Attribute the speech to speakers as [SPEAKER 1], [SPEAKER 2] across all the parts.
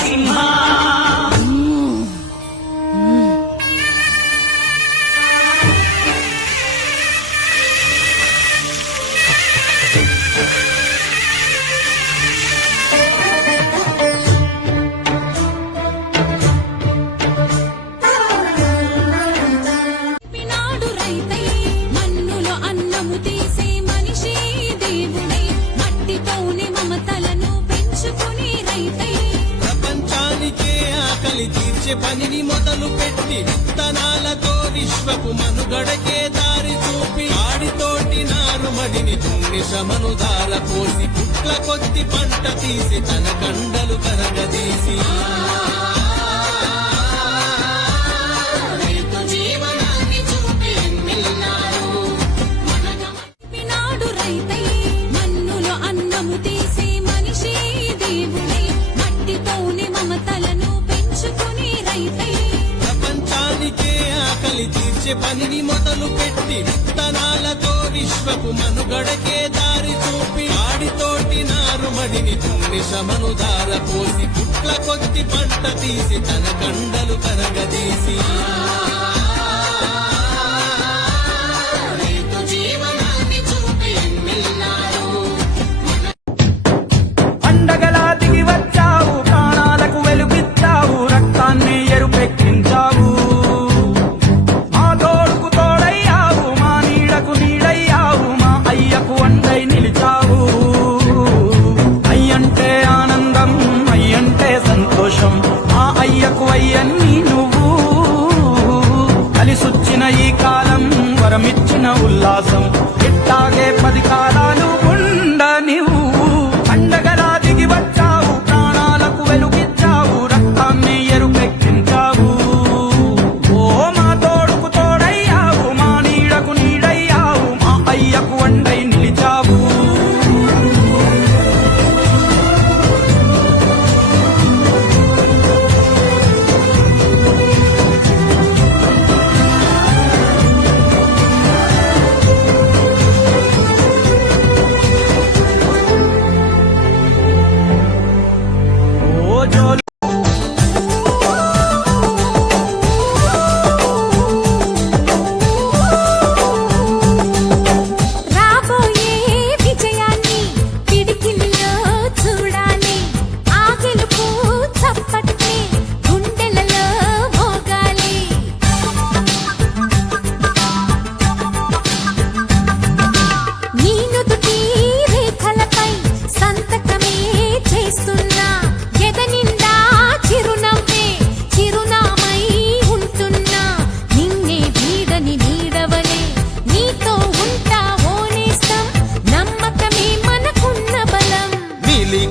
[SPEAKER 1] సింహ ప్రపంచానికే ఆకలి తీర్చే పనిని మొదలు పెట్టి విత్తనాలతో విశ్వపు మనుగడకే దారి చూపి ఆడితోటి నారుమడిని తుమ్మి శ్రమను దార పోసి పుట్ల కొద్ది పంట తీసి తన కండలు కరగదీసి.
[SPEAKER 2] మమతలను పెంచుకుని రైతై.
[SPEAKER 1] ప్రపంచానికే ఆకలి తీర్చే పనిని మొదలు పెట్టి విత్తనాలతో విశ్వపు మనుగడకే దారి చూపి ఆడితోటి నారుమడిని దున్ని శ్రమను దార పోసి పుట్ల కొద్ది పంట తీసి తన కండలు కరగదీసి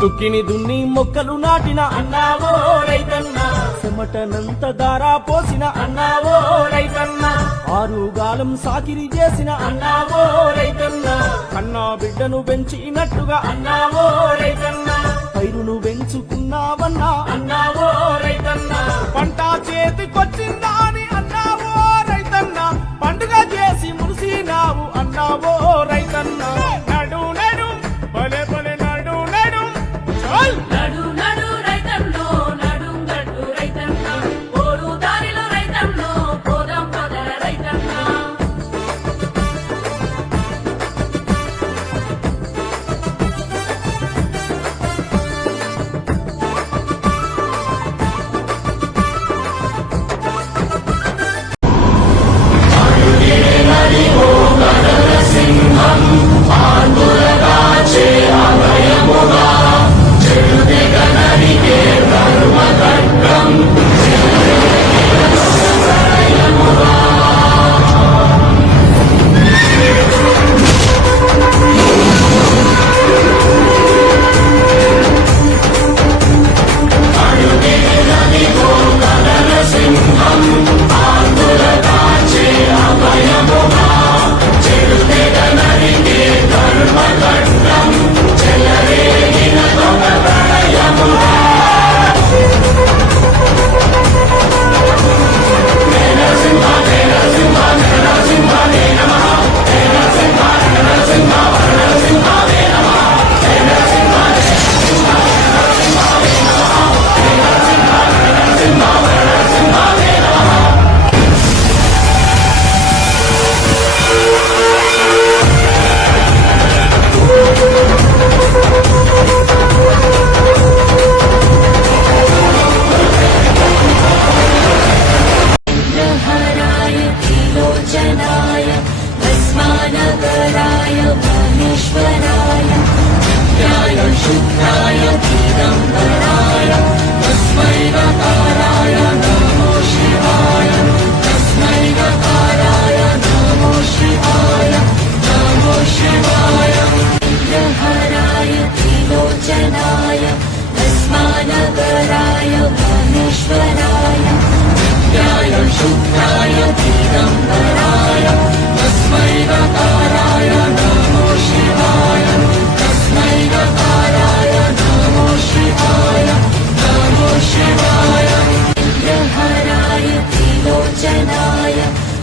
[SPEAKER 3] దుక్కిని దున్ని మొక్కలు నాటిన అన్నావో రైతన్నా. చెమటనంత దారా పోసిన అన్నావో రైతన్న. ఆరుగాలం సాకిరి చేసిన అన్నావో రైతన్నా. కన్నా బిడ్డను పెంచినట్టుగా అన్నావో రైతన్నా. పైరును పెంచుకున్నావన్నా అన్నావో రైతన్నా. పంట చేతికొచ్చిందా అని
[SPEAKER 4] य धनस्वराय प्रायशु प्राय तस्मै स्वरा
[SPEAKER 2] नारायणाय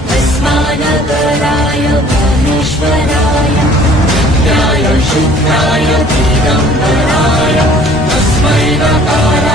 [SPEAKER 2] भस्मानकराय भुवनेश्वराय शुक्राय दिगम्बराय तस्मै नकाराय